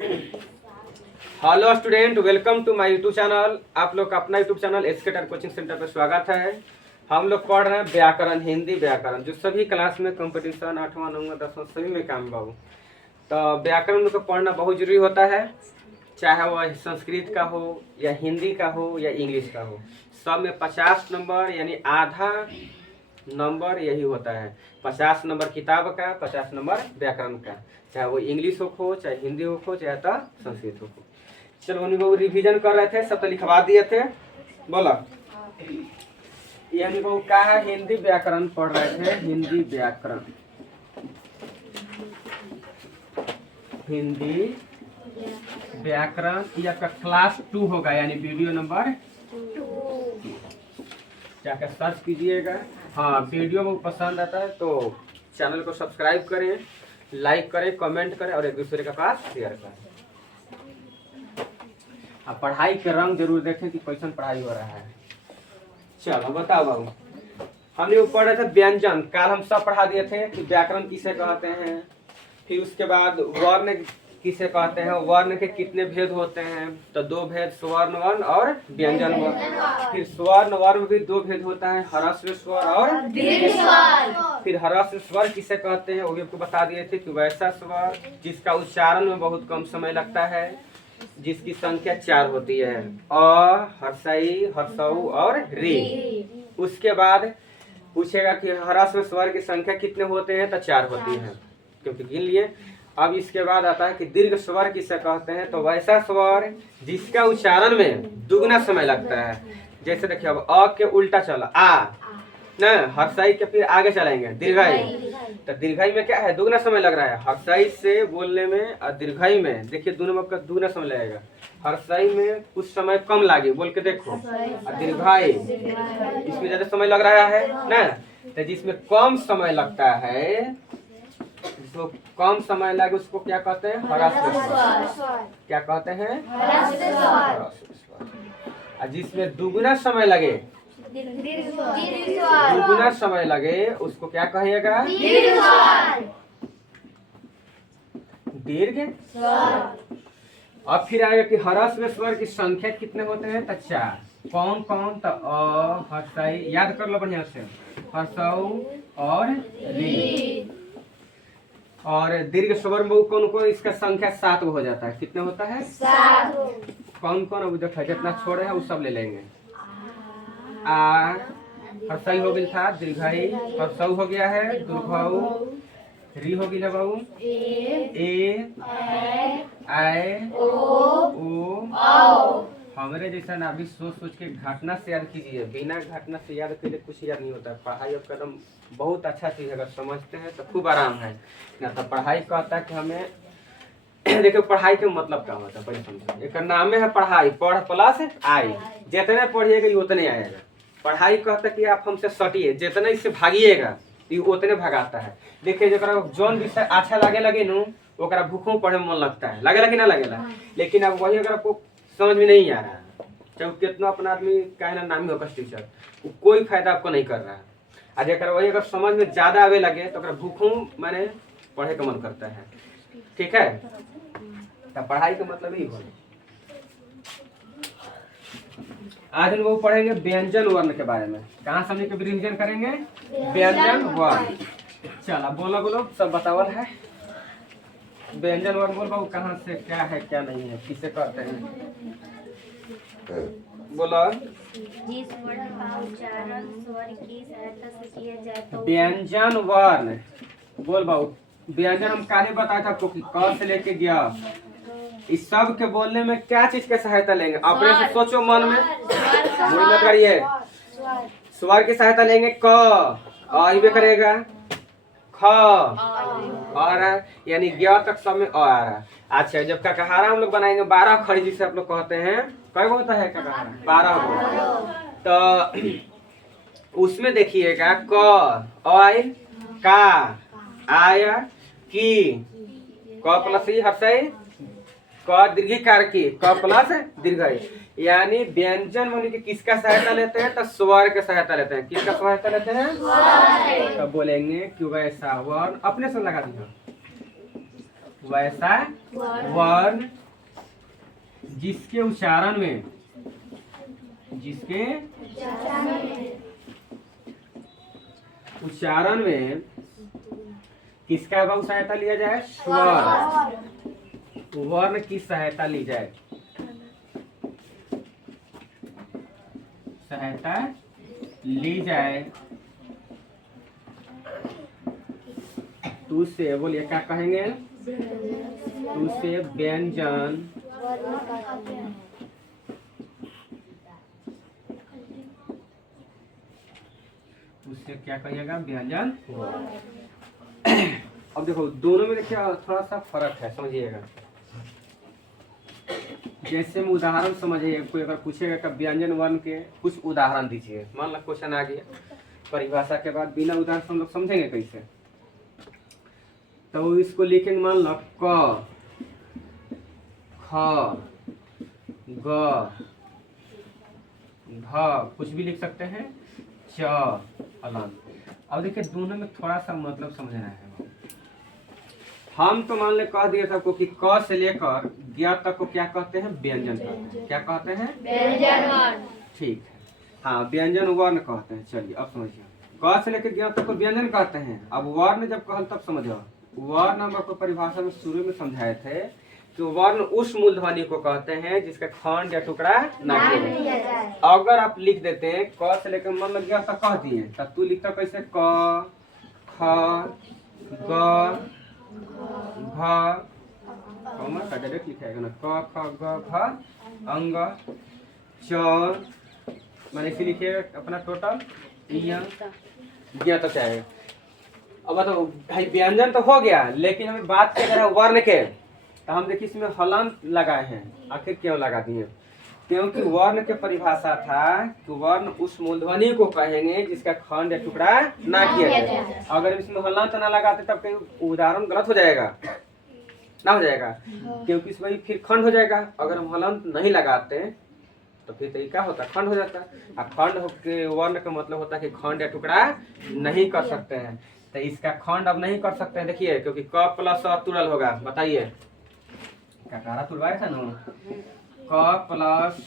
Hello student, welcome to my YouTube channel. आप लोग का अपना यूट्यूब चैनल एस्केटर कोचिंग सेंटर पर स्वागत है। हम लोग पढ़ रहे हैं व्याकरण, हिंदी व्याकरण, जो सभी क्लास में कंपटीशन 8वां 9वां 10वां सभी में काम बाबू। तो व्याकरण को पढ़ना बहुत जरूरी होता है, चाहे वह संस्कृत का हो या हिंदी का हो या इंग्लिश का हो। सब में 50 नंबर यानी आधा नंबर यही होता है। 50 नंबर किताब का, 50 नंबर व्याकरण का, चाहे वो इंग्लिश हो चाहे हिंदी हो चाहे तो संस्कृत हो। चलो उन्हीं को रिवीजन कर रहे थे, सब तो लिखवा दिए थे। बोला ये को क्या है, हिंदी व्याकरण पढ़ रहे थे। हिंदी व्याकरण, हिंदी व्याकरण ये आपका क्लास 2 होगा, यानी वीडियो नंबर 2। जाकर सर्च कीजिएगा। हाँ, वीडियो में पसंद आता है तो चैनल को सब्सक्राइब करें, लाइक करें, कमेंट करें और एक दूसरे के पास शेयर करें। अब पढ़ाई के रंग जरूर देखें कि कैसन पढ़ाई हो रहा है। चलो बताओ बाबू, हमने वो पढ़ रहे थे व्यंजन। कल हम सब पढ़ा दिए थे कि व्याकरण किसे कहते हैं, फिर उसके बाद वर्ण किसे कहते हैं, वर्ण के कितने भेद होते हैं। तो 2 भेद, स्वर्ण वर्ण और व्यंजन वर्ण। फिर स्वर्ण वर्ण में भी 2 भेद होता है, ह्रस्व स्वर और दीर्घ स्वर। फिर ह्रस्व स्वर किसे कहते हैं वो भी आपको बता दिए थे कि वैसा स्वर जिसका उच्चारण में बहुत कम समय लगता है, जिसकी संख्या 4 होती है, अ, हर्षई, हर्षऊ और री। उसके बाद पूछेगा कि ह्रस्व स्वर की संख्या कितने होते हैं, तो 4 होती है, क्योंकि गिन लिए। अब इसके बाद आता है कि दीर्घ स्वर किसे कहते हैं, तो वैसा स्वर जिसका उच्चारण में दुगना समय लगता है। जैसे देखिए, अब अ के उल्टा चला आ न, हर्षई के फिर आगे चलेंगे दीर्घई। तो दीर्घई में क्या है, दुगना समय लग रहा है। हर्षई से बोलने में और दीर्घई में देखिए दोनों में आपका दुगना समय लगेगा। हर्षई में कुछ समय कम लागे, बोल के देखो, और दीर्घई इसमें ज्यादा समय लग रहा है ना। तो जिसमें कम समय लगता है, जिसको कम समय लगे उसको क्या कहते हैं, ह्रस्व स्वर। क्या कहते हैं, ह्रस्व स्वर। और जिसमें दुगुना समय लगे, दुगुना समय लगे उसको क्या कहिएगा, दीर्घ स्वर। अब फिर आएगा कि ह्रस्व स्वर की संख्या कितने होते हैं, तो 4। कौन कौन, तो अ, हर्षई, याद कर लो बढ़िया से, हर्षऊ और री। और दीर्घ स्वर में कौन कौन, इसका संख्या 7 हो जाता है। कितने होता है, 7। कौन कौन, अब देखा जितना छोड़े हैं वो सब ले लेंगे। आ, हर्षई हो गया था, दीर्घई, हर्षऊ हो गया है, दुर्घऊ, री हो गया बाबू, ए, आए, ओ। हमारे जैसा ना अभी सोच सोच के घटना से याद कीजिए, बिना घटना से याद करे कुछ याद नहीं होता। पढ़ाई अब कदम बहुत अच्छा चीज है, अगर समझते हैं तो खूब आराम है ना। तो पढ़ाई कहता है कि हमें देखो पढ़ाई के मतलब क्या होता है, बड़े समझो। एक नाम है पढ़ाई, पढ़ प्लस आई, जितने पढ़िएगा उतने आएगा। पढ़ाई कहता है कि आप हमसे सटिए, जितने इससे भागिएगा ये उतने भगाता है। देखिए जरा जौन विषय अच्छा लगे नु ओकरा भूखों पढ़े में मन लगता है, लगेला कि ना लगेला। लेकिन अब वही अगर आपको समझ में नहीं आ रहा है, चाहे कितना अपना आदमी कहे ना नामी होगा टीचर, वो कोई फायदा आपको नहीं कर रहा है। आज अगर वही अगर समझ में ज्यादा आवे लगे तो भूखों माने पढ़े का मन करता है। ठीक है, तो पढ़ाई का मतलब ही होगा। आज हम लोग पढ़ेंगे व्यंजन वर्ण के बारे में। कहाँ से हमने रिवीजन करेंगे, व्यंजन वर्ण। चला बोलो बोलो, सब बतावल है। व्यंजन वर्ण बोल बाबू, कहाँ से क्या है क्या नहीं है, किसे कहते हैं, बोलो। जिस वर्ण का उच्चारण स्वर की सहायता से किया जाए तो व्यंजन वर्ण बोल बाबू। व्यंजन हम काहे बताया था आपको कि क से लेके गया, इस सब के बोलने में क्या चीज की सहायता लेंगे, अपने से सोचो मन में, मत करिए। स्वर की सहायता लेंगे, क आइबे करेगा, ख और यानी ज्ञ तक सब में आ रहा है। अच्छा, जब ककहारा हम लोग बनाएंगे 12 खड़ी जिसे आप लोग कहते हैं, कई गो होता है ककहारा, 12 गो। तो उसमें देखिएगा क आय, का आया, की, क प्लस ई हर्षई, क दीर्घिकार की, क प्लस दीर्घई। यानी व्यंजन ध्वनि की किसका सहायता लेते हैं, तो स्वर के सहायता लेते हैं। किसका सहायता लेते हैं, स्वर। तो बोलेंगे कि वैसा वर्ण, अपने से लगा दिया, वैसा वर्ण जिसके उच्चारण में किसका बहु सहायता लिया जाए? स्वर। वर्ण की सहायता ली जाए, तू से बोलिए क्या कहेंगे? तू से व्यंजन उससे क्या कहिएगा? व्यंजन। अब देखो दोनों में देखिए थोड़ा सा फर्क है, समझिएगा। जैसे में उदाहरण समझिए, कोई अगर पूछेगा कि व्यंजन वर्ण के कुछ उदाहरण दीजिए, मान लो क्वेश्चन आ गया, परिभाषा के बाद बिना उदाहरण हम लोग समझेंगे कैसे? तो इसको लिखेंगे, मान लो क, ख, ग, घ, कुछ भी लिख सकते हैं, च, हलंत। अब देखिए दोनों में थोड़ा सा मतलब समझना है। हम तो मान ले कह दिए सबको कि क से लेकर ज्ञ तक को क्या कहते हैं? व्यंजन कहते हैं। क्या कहते हैं? व्यंजन वर्ण। ठीक है, हाँ व्यंजन वर्ण कहते हैं। चलिए अब समझिए, क से लेकर ज्ञ तक को व्यंजन कहते हैं। अब वर्ण जब कहल तब समझो, वर्ण हम आपको परिभाषा में शुरू में समझाए थे कि वर्ण उस मूलध्वनि को कहते हैं जिसका खंड या टुकड़ा ना किया जाए। अगर आप लिख देते हैं क से लेकर मन लग गया तक कह दिए, तब तू लिखता कैसे? क, ख, ग, घ, का डायरेक्ट लिखाएगा ना, क, ख, ग, घ, अंग, च, मैंने इसे लिखे अपना टोटल ज्ञ तक आएगा। अब बताओ भाई व्यंजन तो हो गया, लेकिन हमें बात की अगर वर्ण के, तो हम देखिए इसमें हलंत लगाए हैं। आखिर क्यों लगा दिए? क्योंकि वर्ण के परिभाषा था कि वर्ण उस मूलध्वनि को कहेंगे जिसका खंड या टुकड़ा ना किया जाए। अगर इसमें हलंत ना लगाते तब कहीं उदाहरण गलत हो जाएगा, ना हो जाएगा, क्योंकि इसमें फिर खंड हो जाएगा। अगर हम हलंत नहीं लगाते तो फिर तरीका होता खंड हो जाता। अब खंड के वर्ण का मतलब होता है कि खंड या टुकड़ा नहीं कर सकते हैं, तो इसका खंड अब नहीं कर सकते हैं। देखिए क्योंकि क प्लस अ तुरल होगा, बताइए क्या तुड़वाया था ना, क प्लस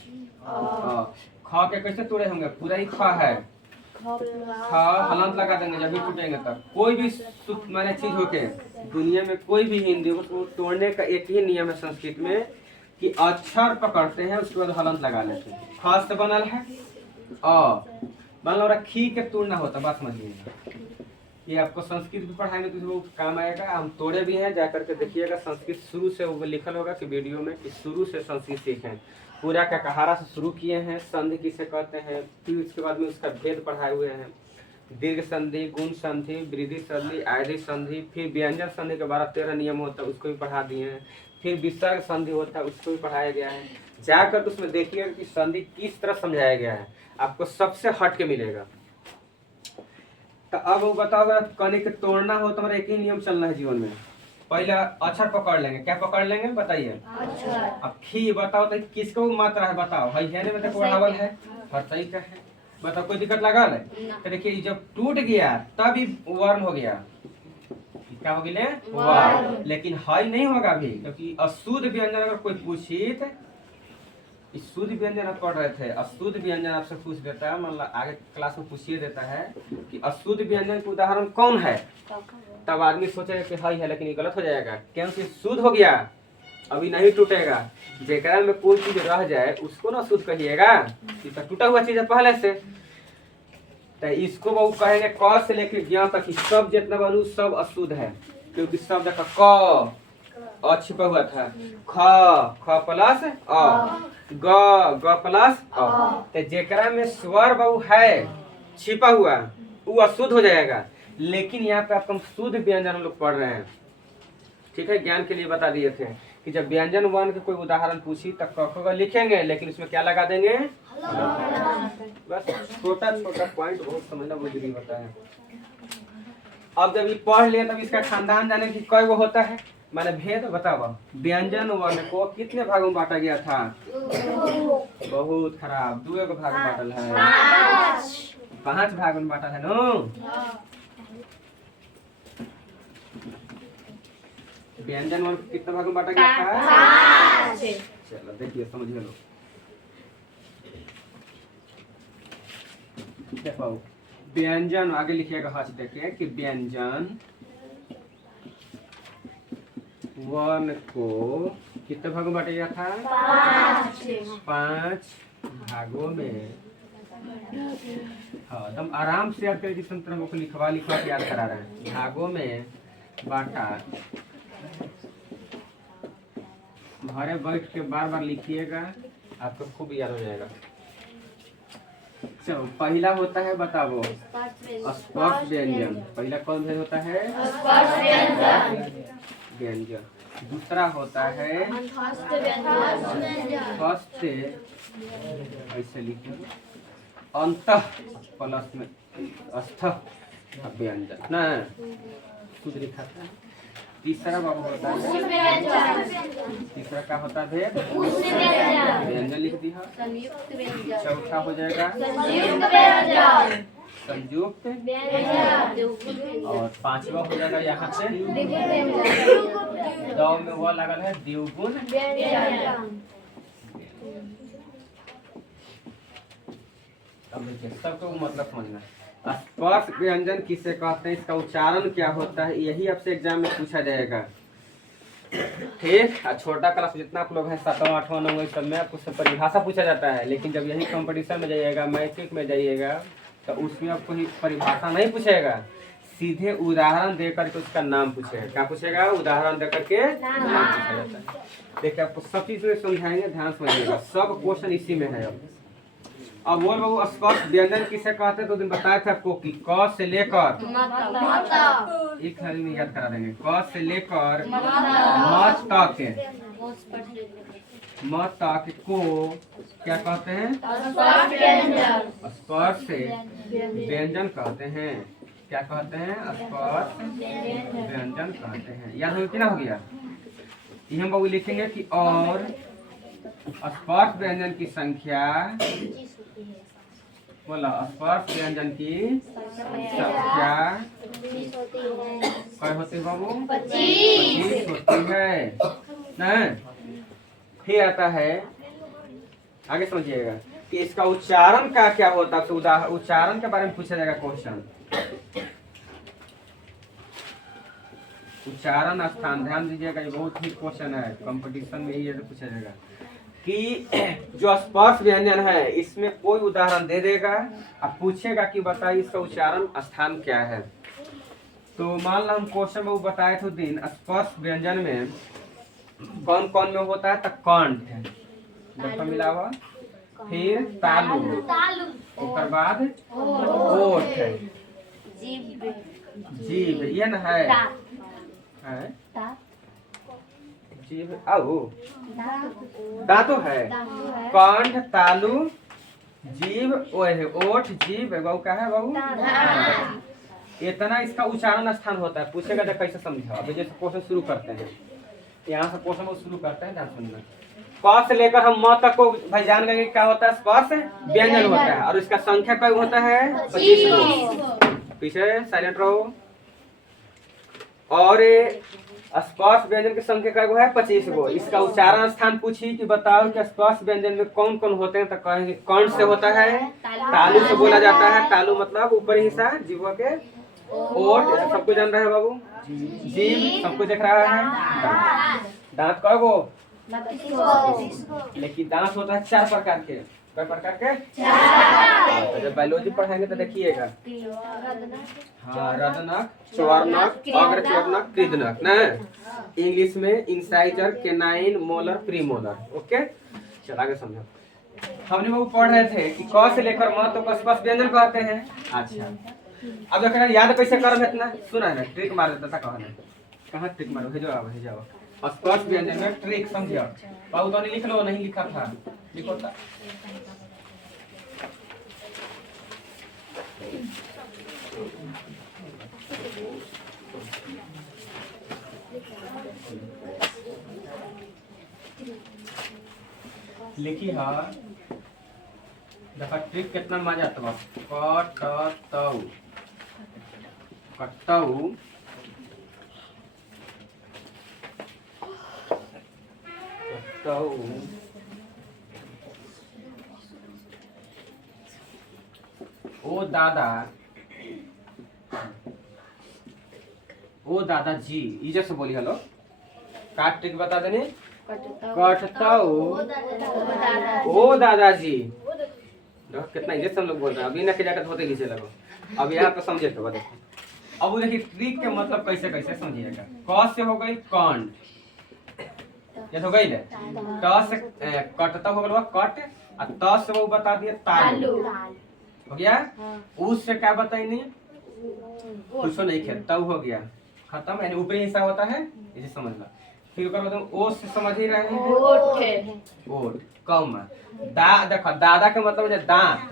ख के कैसे तोड़े होंगे? पूरा ही ख है, ख हलंत लगा देंगे जब भी टूटेंगे तब। कोई भी मैंने चीज होके दुनिया में कोई भी हिंदी उसको तोड़ने का एक ही नियम है संस्कृत में कि अक्षर पकड़ते हैं उसके बाद हलंत लगा लेते हैं। ख से बनल है अ, मान लो खी के तोड़ना होता, बात समझिएगा। ये आपको संस्कृत भी पढ़ाएंगे तो वो काम आएगा। हम तोड़े भी हैं, जाकर के देखिएगा संस्कृत शुरू से वो लिखल होगा कि वीडियो में कि शुरू से संस्कृत सीखें। पूरा का कहारा से शुरू किए हैं, संधि किसे कहते हैं, फिर उसके बाद में उसका भेद पढ़ाए हुए हैं। दीर्घ संधि, गुण संधि, वृद्धि संधि, आयधि संधि, फिर व्यंजन संधि के 12-13 नियम होता है उसको भी पढ़ा दिए हैं। फिर विसर्ग संधि होता है उसको भी पढ़ाया गया है। जाकर तो उसमें देखिएगा कि संधि किस तरह समझाया गया है, आपको सबसे हट के मिलेगा। तो अब वो बताओ, कनी के तोड़ना हो तो हमारा एक ही नियम चलना है जीवन में। पहले अक्षर पकड़ लेंगे, क्या पकड़ लेंगे बताइए? अब खी बताओ तो किसको मात्रा है बताओ? है में देखो बढ़ावल है, हर्षई का है, बताओ कोई दिक्कत लगा है? तो देखिए जब टूट गया तब ही वर्ण हो गया, क्या हो गया? वर्ण। लेकिन है नहीं होगा अभी, क्योंकि अशुद्ध व्यंजन अगर कोई पूछित, शुद्ध व्यंजन आप पढ़ रहे थे, अशुद्ध व्यंजन आपसे पूछ देता है, मतलब आगे क्लास में पूछिए देता है कि अशुद्ध व्यंजन के उदाहरण कौन है, तब आदमी सोचेगा कि है, लेकिन ये गलत हो जाएगा क्योंकि शुद्ध हो गया, अभी नहीं टूटेगा। जेकरा में कोई चीज रह जाए उसको ना शुद्ध कहिएगा, तो टूटा हुआ चीज है पहले से। तो इसको वो कहेंगे क से लेकर ज्ञ तक सब जितना बनू सब अशुद्ध है, क्योंकि सब देखा क अ छिपा हुआ था, ख प्लस अ, ग प्लस अ, तो जेकरा में स्वर बहु है छिपा हुआ वो अशुद्ध हो जाएगा। लेकिन यहाँ पे आप हम शुद्ध व्यंजन हम लोग पढ़ रहे हैं, ठीक है, ज्ञान के लिए बता दिए थे कि जब व्यंजन वर्ण के कोई उदाहरण पूछी तब क ख लिखेंगे, लेकिन उसमें क्या लगा देंगे? बस छोटा छोटा पॉइंट बहुत समझना बहुत जरूरी होता है। अब जब ये पढ़ लिया तब इसका खानदान जाने की कई वो होता है, माने भेद बताओ। व्यंजन वर्ण को कितने भागों में बांटा गया था? बहुत खराब, 2 भाग में बांटल है, 5 भाग में बांटा है नो। व्यंजन वर्ण कितने भागों में बांटा गया था? चलो देखिए समझ लो। देखो व्यंजन आगे लिखिएगा हाथ देखिए कि व्यंजन वर्ण को कितने भागों में बांटा गया था? 5 भागों में। हाँ एकदम आराम से आप जिस तरह को लिखवा के याद करा रहे हैं। भागों में बांटा। घरे बैठ के बार बार लिखिएगा, आपको खूब याद हो जाएगा। चलो पहला होता है बताओ स्पर्श व्यंजन। पहला कौन सा होता है? व्यंजन। दूसरा होता है फर्स्ट, ऐसे लिखिए अंतः प्लस में अस्थ व्यंजन ना खुद लिखा था। तीसरा बाबू होता है, तीसरा क्या होता है? व्यंजन लिख दिया। चौथा हो जाएगा संयुक्त, और पांचवा हो जाएगा यहाँ से दो में वो लगल है द्विगुण। अब देखिए सबको मतलब समझना। स्पर्श व्यंजन किसे कहते हैं, इसका उच्चारण क्या होता है, यही आपसे एग्जाम में पूछा जाएगा। ठीक। छोटा क्लास जितना आप लोग हैं 7वां 8वां 9वां सब में आपको सब परिभाषा पूछा जाता है, लेकिन जब यही कंपटीशन में जाइएगा, मैट्रिक में जाइएगा, तो उसमें आपको परिभाषा नहीं पूछेगा, सीधे उदाहरण देकर के उसका नाम पूछेगा। क्या पूछेगा? उदाहरण देकर के नाम पूछा जाता है। देखिए आपको सब चीज में समझाएंगे, ध्यान समझिएगा, सब क्वेश्चन इसी में है। अब बोल बाबू स्पर्श व्यंजन किसे कहते हैं? तो दिन बताया था आपको कि क से लेकर एक खाली में याद करा देंगे, क से लेकर म तक, म तक को क्या कहते हैं? स्पर्श व्यंजन कहते हैं। क्या कहते हैं? स्पर्श व्यंजन कहते हैं। याद हो कि ना हो गया? ये हम बाबू लिखेंगे कि और स्पर्श व्यंजन की संख्या, बोला स्पर्श व्यंजन की संख्या क्या होती है बाबू? 25 होती है ना। फिर आता है आगे समझिएगा कि इसका उच्चारण का क्या होता है। उच्चारण के बारे में पूछा जाएगा क्वेश्चन। उच्चारण स्थान ध्यान दीजिएगा, ये बहुत ही क्वेश्चन है कंपटीशन में, ये पूछा जाएगा कि जो स्पर्श व्यंजन है इसमें कोई उदाहरण दे देगा, अब पूछेगा कि बताइए इसका उच्चारण स्थान क्या है। तो मान लो हम क्वेश्चन में बताए थे दिन स्पर्श व्यंजन में कौन कौन में होता है? तो कंठ देखो मिला हुआ, फिर तालु, उसके बाद ओठ, जीभ, ये ना है जीभ, आओ दांतो है, कंठ, तालु, जीभ, ओठ, जीभ, गौ का है बहू, इतना इसका उच्चारण स्थान होता है। पूछेगा तो कैसे समझो। अभी जैसे क्वेश्चन शुरू करते हैं, यहाँ से क्वेश्चन शुरू करते हैं, ध्यान सुनना। क से लेकर हम म तक को भाई जान गए क्या होता है? स्पर्श व्यंजन होता है, और इसका संख्या क्या होता है? 25। पीछे साइलेंट रहो। और स्पर्श व्यंजन की संख्या क्या है? 25 गो। इसका उच्चारण स्थान पूछी कि बताओ कि स्पर्श व्यंजन में कौन कौन होते हैं, तो कहेंगे कौन से होता है? तालु से बोला जाता है। तालु मतलब ऊपरी हिस्सा जीभ के। ओठ सबको जान रहे हैं बाबू। जीभ सबको देख रहा है। दांत कय गो? लेकिन दांत होता है 4 प्रकार के। कई प्रकार के? 4। जब बायोलॉजी पढ़ाएंगे तो देखिएगा। हाँ, रदनक, च्वर्नक, अग्रच्वर्नक, कृदनक ना। इंग्लिश में incisor, canine, molar, premolar. Okay, चल आगे समझो। हमने वो पढ़ रहे थे कि क से लेकर म तो स्पर्श व्यंजन कहते हैं। अच्छा, अब देखो याद कैसे करम है इतना? सुना है ना, ट्रिक मार देता था। कहाँ ट्रिक मारो? भेजो स्पर्श व्यंजन में ट्रिक समझिए। बाबू तो लिख लो, नहीं लिखा था, लिखो था। लिखी है, देखा ट्रिक कितना मजा आता है। कटऊ कटतौ ओ दादाजी इज्जत से बोली हेलो काट के बता देनी कटतौ ओ दादाजी देखो कितना इज्जत से हम लोग बोल रहे हैं अभी ना के जाकर धोते खींचे लगो अब यहाँ पे समझे तो देखो अब वो देखिए ट्रिक के मतलब कैसे कैसे समझिएगा क से हो गई कंठ ये हो गई त से कटता हो गया कट और त से वो बता दिए तालु हो गया उस से क्या बताइए कुछ नहीं खे तब हो गया खत्म यानी ऊपरी हिस्सा होता है इसे समझ लो फिर कर बताऊं ओ से समझ ही रहे हैं ओठ कम देखो दादा का मतलब है दांत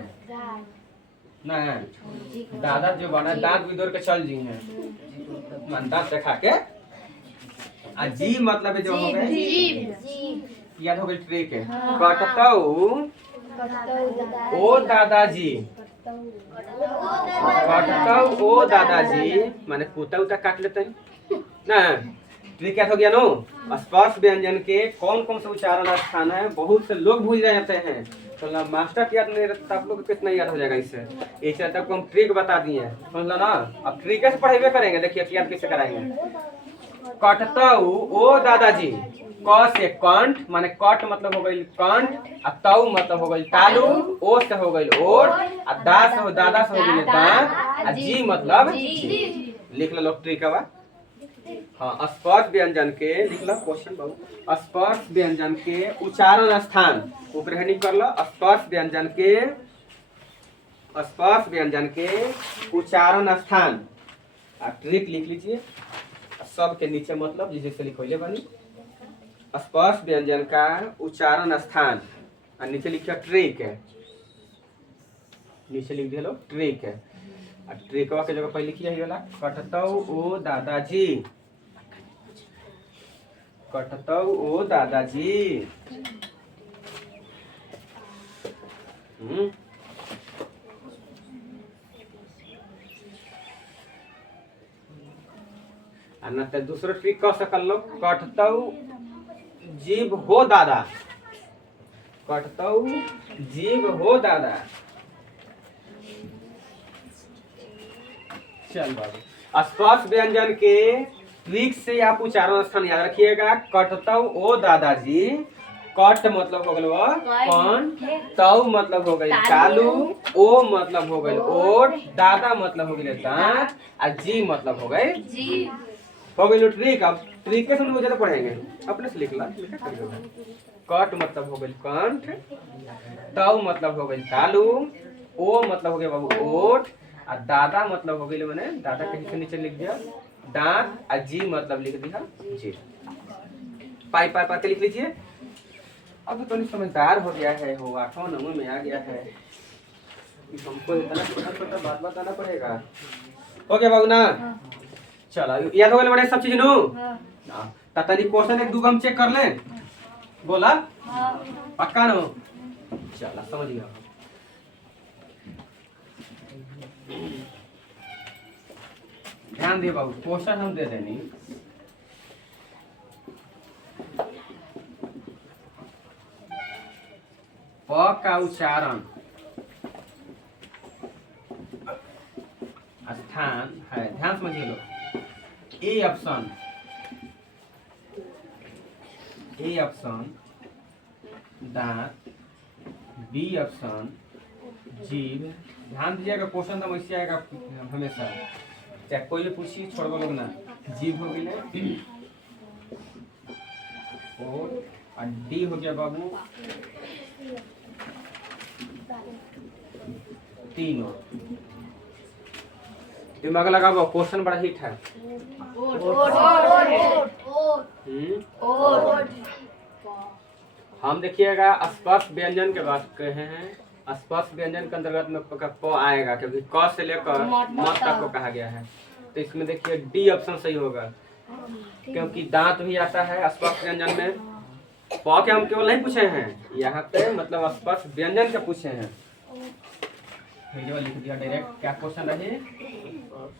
ना दादा जो बना दांत भी दौड़ के चल जी हैं दांत दिखा के आ जी मतलब जो हो गए याद हो गई ट्रिक है कटतौ ओ दादाजी कटतौ ओ दादाजी माने कुत्ता उता काट लेते हैं ना ट्रिक क्या हो गया नो स्पर्श व्यंजन के कौन कौन से उच्चारण स्थान है बहुत से लोग भूल जाते हैं तो मास्टर याद नहीं रहता आप लोग को कितना याद हो जाएगा इससे इसे तक हम ट्रिक बता दिए समझ लो ना अब ट्रिक से पढ़ेबे करेंगे देखिए याद कैसे कराएंगे कटतौ ओ दादाजी क से कंठ माने कट मतलब हो गई कंठ आ तौ मतलब हो गई तालू ओ से हो गई ओठ आ दा से हो दादा से हो गई दांत आ जी मतलब लिख लो ट्रिकवा हाँ स्पर्श व्यंजन के लिख लो क्वेश्चन बाबू स्पर्श व्यंजन के उच्चारण स्थान ऊपर हेडिंग कर लो स्पर्श व्यंजन के उच्चारण स्थान ट्रिक लिख लीजिए सब के नीचे मतलब जैसे लिखोले बनी स्पर्श व्यंजन का उच्चारण स्थान और नीचे लिखिए ट्रिक है नीचे लिख दिया ट्रिक है ट्रिकवा के जगह पहले लिखिए वाला कटतौ ओ दादाजी कटतौ ओ दादाजी ना तो दूसरा ट्रिक कर सकल लो कटतौ जीव हो दादा कटतौ जीव हो दादा चल बाबू स्पर्श व्यंजन के ट्रिक से आप उच्चारण स्थान याद रखिएगा कटतौ ओ दादाजी कट मतलब हो गई कौन तौ मतलब हो गई चालू ओ मतलब हो गई ओठ दादा मतलब हो गई दांत और जी मतलब हो गई हो गई ट्रिक अब ट्रिक के समझ ज्यादा पढ़ेंगे अपने से लिख ला कट मतलब हो गई कंठ तौ मतलब हो गई तालू ओ मतलब हो गया बाबू ओठ और दादा मतलब हो गई मैंने दादा के नीचे लिख दिया दांत और जी मतलब लिख दिया जी पाई पाई पाते लिख लीजिए अब तो नहीं समझदार हो गया है हो 8वां 9वां में आ गया है हमको इतना छोटा बात बताना पड़ेगा हो गया बाबू ना चलो याद हो गए बड़े सब चीज नो तनी क्वेश्चन एक दूगो हम चेक कर ले बोला पक्का नो चलो समझ गया ध्यान दिए बाबू क्वेश्चन हम दे देनी प का उच्चारण स्थान है ध्यान समझिए लो ए ऑप्शन दांत बी ऑप्शन जीभ ध्यान दीजिएगा क्वेश्चन तो वैसे आएगा हमेशा चाहे कोई भी पूछिए छोड़ दो लोग ना जीभ हो गई और डी हो गया बाबू तीनों दिमाग लगाओ क्वेश्चन बड़ा हिट है हम देखिएगा स्पर्श व्यंजन के बात कहे हैं स्पर्श व्यंजन के अंतर्गत में प आएगा क्योंकि क से लेकर मत तक को कहा गया है तो इसमें देखिए डी ऑप्शन सही होगा क्योंकि दांत भी आता है स्पर्श व्यंजन में प के हम केवल नहीं पूछे हैं यहाँ पे मतलब स्पर्श व्यंजन के पूछे हैं लिख दिया डायरेक्ट क्या क्वेश्चन रहे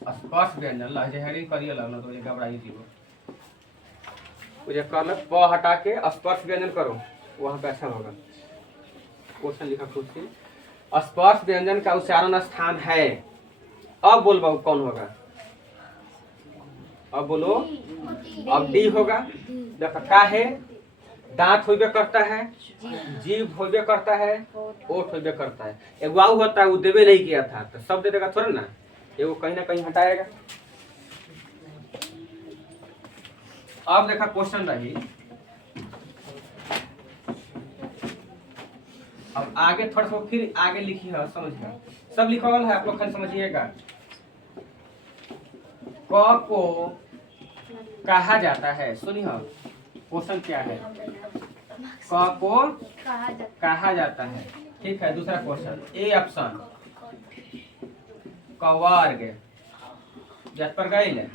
स्पर्श व्यंजन लहजे हेडिंग करिए लगना तो घबराई थी मुझे कर लो, प हटा के स्पर्श व्यंजन करो, वहाँ पे अच्छा होगा। क्वेश्चन लिखा खुद से, स्पर्श व्यंजन का उच्चारण स्थान है। अब बोल बाबू कौन होगा, अब बोलो। अब डी होगा। देखो का है, दांत होबे करता है, जीभ होबे करता है, ओठ होबे करता है। एगो आउ होता है वो देवे नहीं किया था, तो सब दे देगा थोड़ा ना, एगो कहीं ना कहीं हटाएगा। अब देखा क्वेश्चन रही, अब आगे थोड़ा सा फिर आगे लिखी है, समझिए सब लिखा हुआ है, आप लोग खाली समझिएगा। क को कहा जाता है, सुनिए क्वेश्चन क्या है, क को कहा जाता है। ठीक है, दूसरा क्वेश्चन, ए ऑप्शन कवर्ग, जत पर गए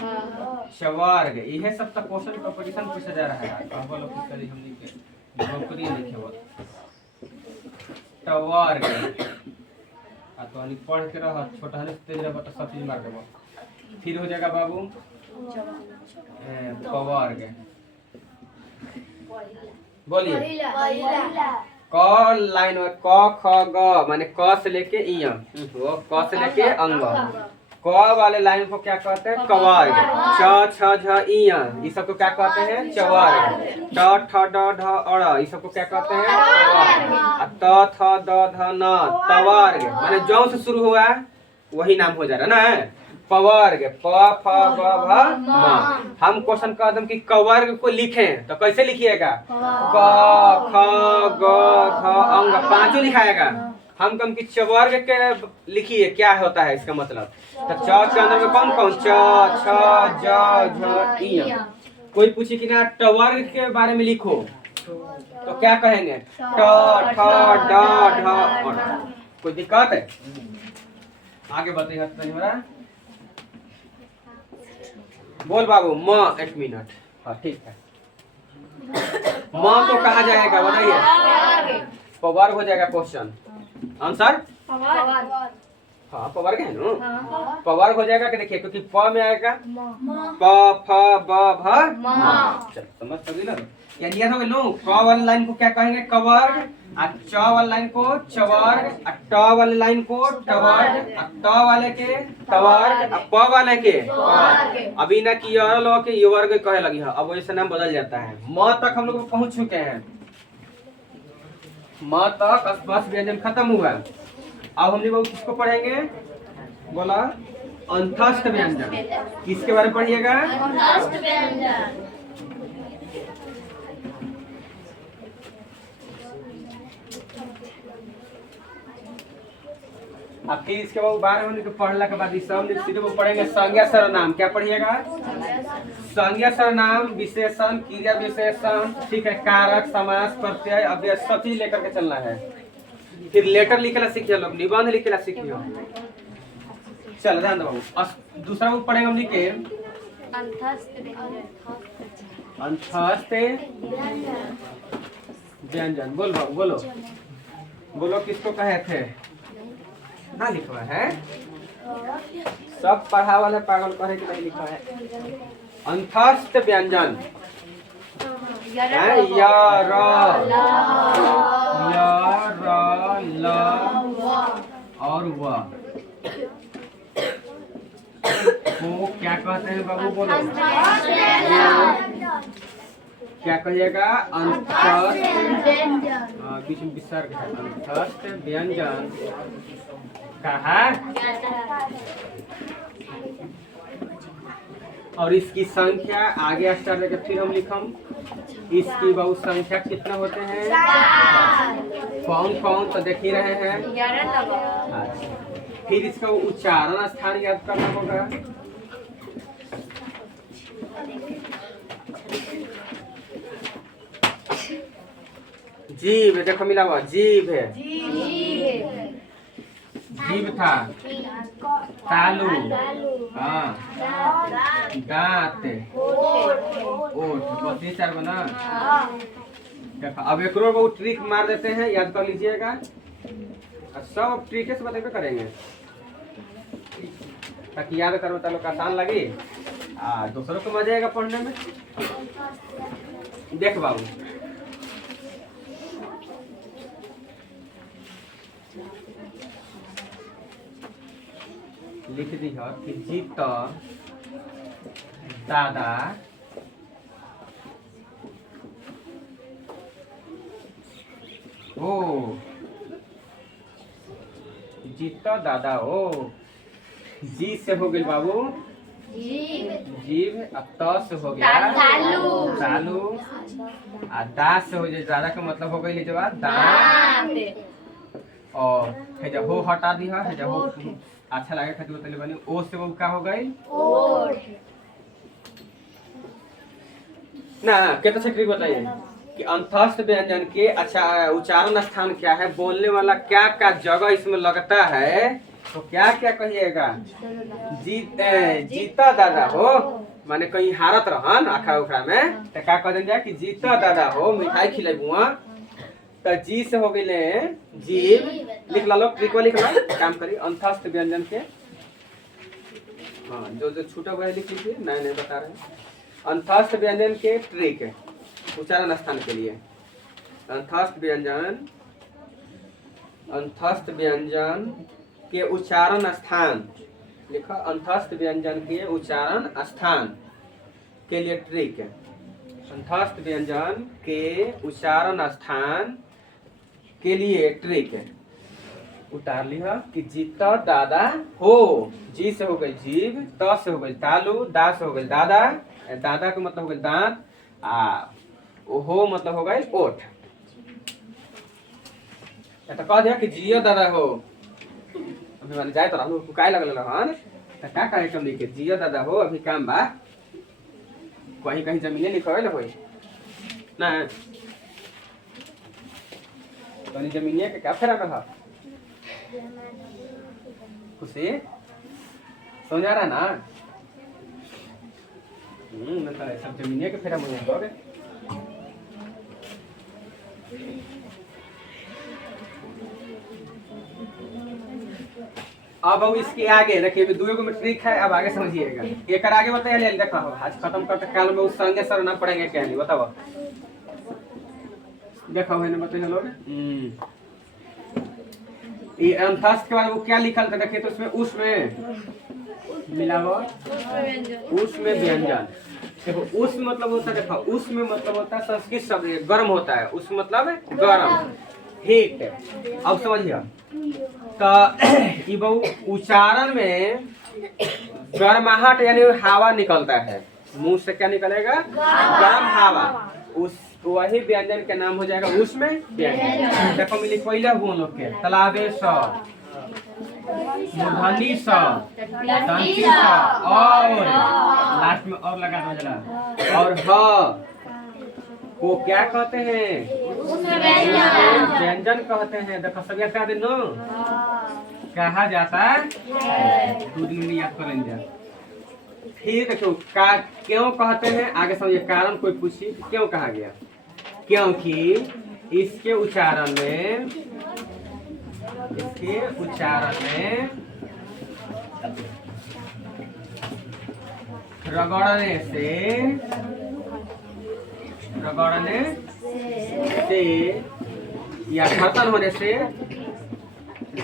चवर्ग, यह सब तक क्वेश्चन कंपटीशन पूछा जा रहा है। कहबल ऑफिसर हमनी के नौकरी लिखे हो टवर्ग, आ तो हनी पढ़ के रह, छोटा हनी तेज रह तो सब चीज मार देबो। फिर हो जाएगा बाबू कवर्ग, बोलिए। क लाइन में क ख ग माने क से लेके इ वो क से लेके अंग, क वाले लाइन को क्या कहते हैं, कवर्ग। च छ झ इ ये सब को क्या कहते हैं, चवर्ग। ट ठ ड ढ अड़ ये सब को क्या कहते हैं, तवर्ग। त थ द ध न तवर्ग, माने जौ से शुरू हुआ वही नाम हो जा रहा है ना, पवर्ग। प फ ब भ म। हम क्वेश्चन कर दम कि कवर्ग को लिखें तो कैसे लिखिएगा, क ख ग घ अंग पांचों लिखाएगा। हम कम कि चवर्ग के लिखिए, क्या होता है इसका मतलब। तो च के अंदर में कौन कौन, च छ ज झ इ। कोई पूछे कि ना टवर्ग के बारे में लिखो तो क्या कहेंगे, ट ठ ड ढ। कोई दिक्कत है, आगे बताइए तनिमरा। बोल बाबू म, एक मिनट। हाँ ठीक है, म को कहा जाएगा बताइए, पवर्ग हो जाएगा क्वेश्चन आंसर। हाँ पवर्ग है ना, पवर्ग हो जाएगा कि देखिए, क्योंकि प में आएगा प फ ब भ म। चल समझ सभी ना, यानी याद हो गया। क वाली लाइन को क्या कहेंगे, कवर्ग, आ च वाली लाइन को चवर्ग, आ ट वाली लाइन को टवर्ग, आ त वाले के तवर्ग, आ प वाले के पवर्ग। अभी ना कि लोग के ये वर्ग कहे लगी है, अब वैसे नाम बदल जाता है। म तक हम लोग पहुंच चुके हैं, म तक स्पर्श व्यंजन खत्म हुआ। अब हम लोग किसको पढ़ेंगे, बोला अंतस्थ व्यंजन। किसके बारे में पढ़िएगा, अंतस्थ व्यंजन। अब फिर इसके बाद 12 होने के पढ़ला के बाद सब सीधे वो पढ़ेंगे संज्ञा सर्वनाम। क्या पढ़िएगा, संज्ञा सर्वनाम, विशेषण, क्रिया विशेषण, ठीक है, कारक, समास, प्रत्यय, अव्यय, सब चीज लेकर के चलना है। फिर लेटर लिखेला सीखिए लोग, निबंध लिखेला सीखिए। चल ध्यान दो, दूसरा बुक पढ़ेंगे हम लिखे अंतस्थ व्यंजन। बोल बाबू बोलो, बोलो किसको कहे थे ना लिखवा है, सब पढ़ा वाले पागल कहे कि नहीं लिखा है। अंतस्थ व्यंजन है, य र ल और व को क्या कहते हैं बाबू, बोलो क्या कहिएगा, अंतस्थ, बीच में विसर्ग है, अंतस्थ व्यंजन कहा। और इसकी संख्या आगे स्टार्ट करके फिर हम लिखम, इसकी बहुत संख्या कितना होते हैं, कौन कौन तो देख ही रहे हैं। अच्छा, फिर इसका उच्चारण स्थान याद करना होगा। जीभ, देखो मिला हुआ जीभ है, जीभ था, तालू, हाँ, दांत, ओठ, बस ये 4 बना। अब एक वो ट्रिक मार देते हैं, याद कर लीजिएगा, सब ट्रिक से बतेबे करेंगे ताकि याद करो तो लोग आसान लगे, दूसरों को मजा आएगा पढ़ने में। देख बाबू, लिख दी है कि जीत दादा हो, जीत दादा हो। जी से हो गई बाबू जीव, अब त से हो गया तालू, आ दा से हो जाए दादा का मतलब हो गई जवाब दांत। और है जब हो हटा दी है जब हो अच्छा लगे खातिर बतले बनी। ओ से वो क्या हो गई ना। कितना से ट्रिक बताइए कि अंतस्थ व्यंजन के अच्छा उच्चारण स्थान क्या है, बोलने वाला क्या क्या जगह इसमें लगता है, तो क्या क्या कहिएगा। जीता दादा हो माने कहीं हारत रहन आखा उखड़ा में तो क्या कह जाए कि जीता दादा हो मिठाई खिलेबुआ। तो जी से हो गए जीव, लिख लो ट्रिक लिख लो, काम करी अंतस्थ व्यंजन के। हाँ जो छूटा हुआ है लिख लीजिए, नहीं बता रहे। अंतस्थ व्यंजन के ट्रिक उच्चारण स्थान के लिए। अंतस्थ व्यंजन के उच्चारण स्थान लिखो। अंतस्थ व्यंजन के उच्चारण स्थान के लिए ट्रिक। अंतस्थ व्यंजन के उच्चारण स्थान के लिए ट्रिक उतार लिया कि जीता दादा हो। जी से हो गई जीव, त से हो गई तालू, दा से हो गई दादा, दादा का मतलब हो गई दांत, आ हो मतलब हो गई ओठ। तो कह दिया कि जियो दादा हो, अभी मान जाए तो रहनु काय लगल रहन तो का कार्यक्रम लिखे जियो दादा हो। अभी काम बा कहीं कहीं जमीने लिखवाए ना होई ना, तो जमीनिया के क्या फेरा में है खुशी समझ आ रहा ना। मतलब सब जमीनिया के फेरा मुझे हो गए। अब इसके आगे देखिए दो में ट्रिक है, अब आगे समझिएगा। एक आगे बताइए देखा हो आज खत्म करते काल में उस संगे सर ना पढ़ेंगे क्या नहीं बताओ। देखो है ना बताइए लोग। ये अंतस्थ के बाद वो क्या लिखल था देखिए, तो उसमें उसमें मिला हुआ उसमें व्यंजन। देखो उस मतलब होता है, देखो उसमें मतलब होता है संस्कृत शब्द गर्म होता है, उस मतलब गर्म हीट। अब समझिए तो उच्चारण में गर्माहट यानी हवा निकलता है, मुंह से क्या निकलेगा गर्म हवा, उस वही व्यंजन का नाम हो जाएगा उसमें व्यंजन। देखो मिली पहले हुआ लोग के तालाबे स, मूर्धनी स, दंती स, और लास्ट में और लगा दो जरा और ह को क्या कहते हैं व्यंजन कहते हैं। देखो सब याद कर देनो कहा जाता है, दो दिन में याद करेंगे। फिर देखो का क्यों कहते हैं आगे समझिए, कारण कोई पूछी क्यों कहा गया, क्योंकि इसके उच्चारण में रगड़ने से या घर्षण होने से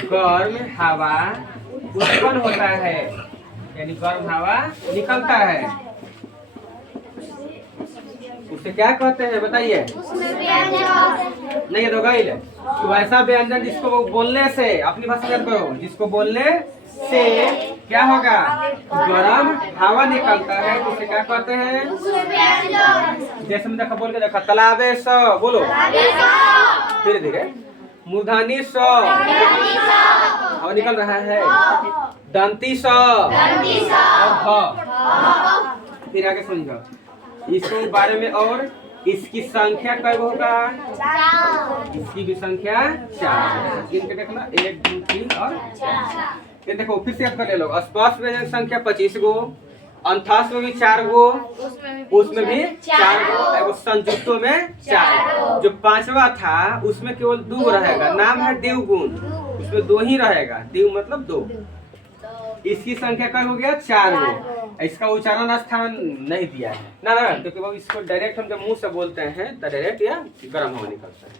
गर्म हवा उत्पन्न होता है, यानी गर्म हवा निकलता है। उसे क्या कहते हैं बताइए। नहीं तो गई तो ऐसा व्यंजन जिसको वो बोलने से, अपनी भाषा याद करो, जिसको बोलने से क्या होगा गर्म हवा निकलता है, तो उसे क्या कहते हैं। जैसे में देखो बोल के देखो तालाबे स बोलो धीरे धीरे, मूर्धनी स हवा निकल रहा है, दंती स और फिर आगे समझो इसके बारे में। और इसकी संख्या कब होगा, इसकी भी संख्या 4। गिन के देखना 1 2 3 और 4। ये देखो फिर से याद कर ले लो, स्पष्ट व्यंजन संख्या 25 गो, अंतस्थ में भी 4 गो, उसमें भी 4 गो, संयुक्तों में 4। जो 5वां था उसमें केवल 2 रहेगा, नाम है देवगुण, उसमें 2 ही रहेगा, देव मतलब 2। इसकी संख्या क्या हो गया 4 गो। इसका उच्चारण स्थान नहीं दिया है ना ना, क्योंकि वो इसको डायरेक्ट हम जब मुंह से बोलते हैं तो डायरेक्ट या गर्म हवा निकलता है,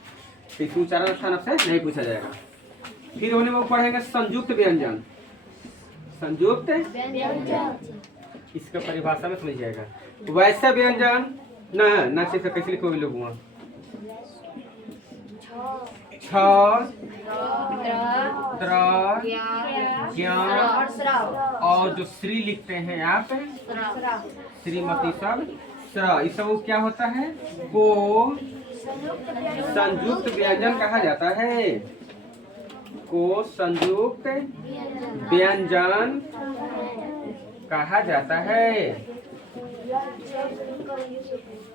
तो इसका उच्चारण स्थान आपसे नहीं पूछा जाएगा। फिर होने वो पढ़ेंगे संयुक्त व्यंजन। संयुक्त इसका परिभाषा में समझिएगा। वैसे व्यंजन ना से कैसे लिखोगे लोग वहाँ छ द्र ज्ञ और जो श्री लिखते हैं आप श्रीमती सब श्र, इस सब क्या होता है को संयुक्त व्यंजन कहा जाता है। को संयुक्त व्यंजन कहा जाता है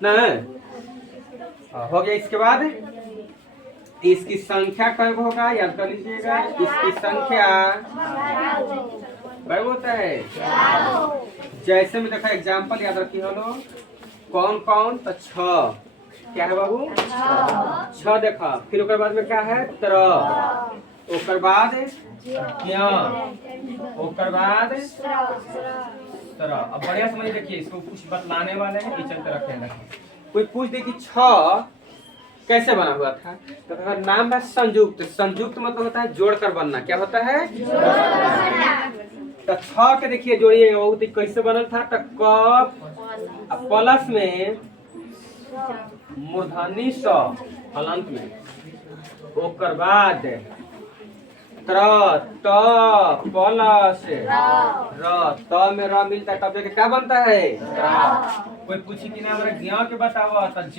ना। हो गया। इसके बाद इसकी संख्या कब होगा याद कर लीजिएगा। इसकी संख्या कब होता है, जैसे में देखा एग्जाम्पल याद रखिए लोग। कौन कौन तो 6 क्या है बाबू 6 देखा। फिर उसके बाद में क्या है त्र, उसके बाद ज्ञ, उसके बाद त्र। अब बढ़िया समझ देखिए, इसको कुछ बतलाने वाले हैं, ये चलते रखेंगे। कोई पूछ दे कि 6 कैसे बना हुआ था, तो नाम है संयुक्त। संयुक्त मतलब होता है जोड़कर बनना। क्या होता है तो 6 के देखिए जोड़िए वो कैसे बनल था। तो क प्लस में मूर्धनी स हलंत में, ओकर बाद त्र त प्लस र, त में र मिलता है तब जाके क्या बनता है। कोई पूछी कि ना हमारे ज्ञ के बताओ तो ज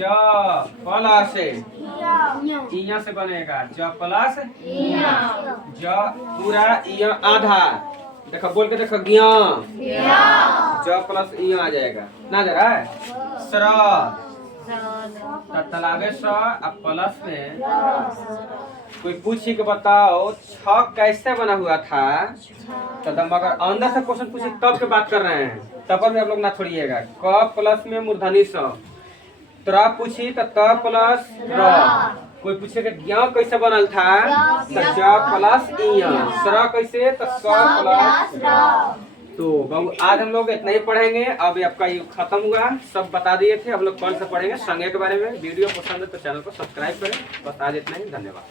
प्लस इया से बनेगा। ज प्लस ज पूरा इया आधा। देखो बोल के देखो ज्ञ ज प्लस इया आ जाएगा ना जा रहा है। स्र तलावे स अब प्लस में कोई पूछी के बताओ 6 कैसे बना हुआ था, तो मगर अंदर से क्वेश्चन पूछी तब के बात कर रहे हैं, तब पर भी आप लोग ना छोड़िएगा। क प्लस में मूर्धनी स, त्र पूछी तो त प्लस र। कोई पूछे कि ज्ञ कैसे बनल था तो ज प्लस इय, स्र कैसे तो स प्लस र। तो बाबू आज हम लोग इतना ही पढ़ेंगे। अब आपका ये खत्म हुआ, सब बता दिए थे। अब लोग कल से पढ़ेंगे संज्ञा के बारे में। वीडियो पसंद है तो चैनल को सब्सक्राइब करें। बस आज इतना ही, धन्यवाद।